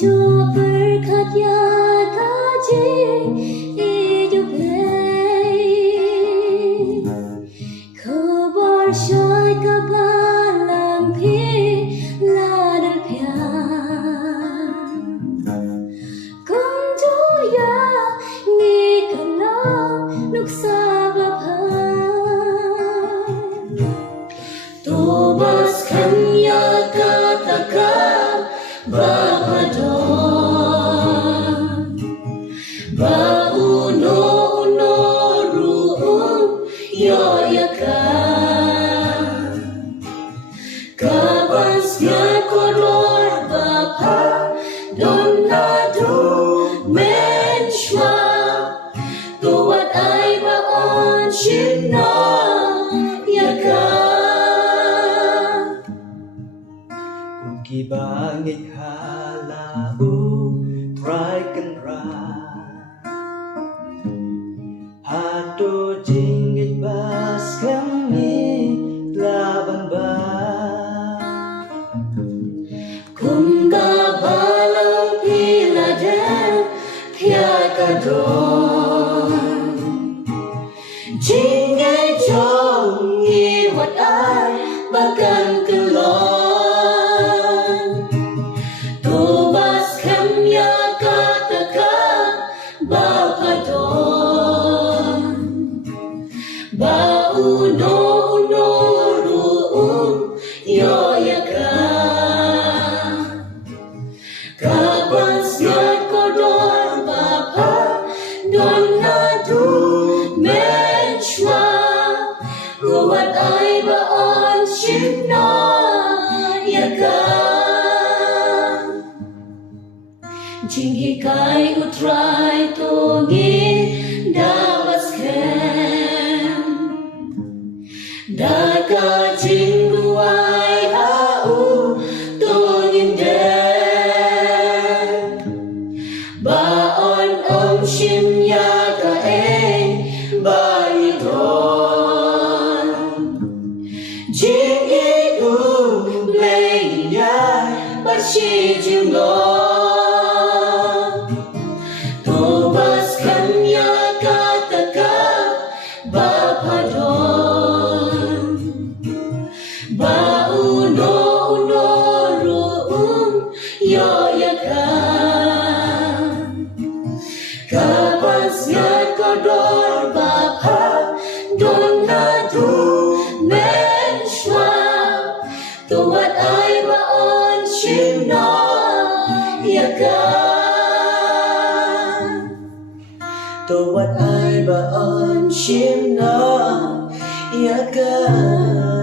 cho berkat ya kaji hidup kabar syai kabalam pi ladal pian kunjo ya ni kalam nuksa bapan tobas kanya katakan Bapadon Bauno uno ruum yoyakan Kabasnya kolor bapa donado menshwa tuat ai baon shino yakan Kibangit halau try kan ra Hado jingit bas kami laban ba Kung kabalang piladan piakadon Jingay jong iwat ay bagan kelon Bauno uno ruum yoyakan Kabasnya kodor bapa donadu menshwa Kuat ai baon shino yakan Jinghikai utrai tongin dabasken Daga jingguai hau tongin den Baon om shim ya kaeng bayidon Jing iu blenya barshi jinglo Tobas kanya kataka Bapadon Bauno uno ruum yoyakan Kabasnya kodor bapa donadu menshwa tuat ai baon shino yakan Tuat ai baon shimno yakan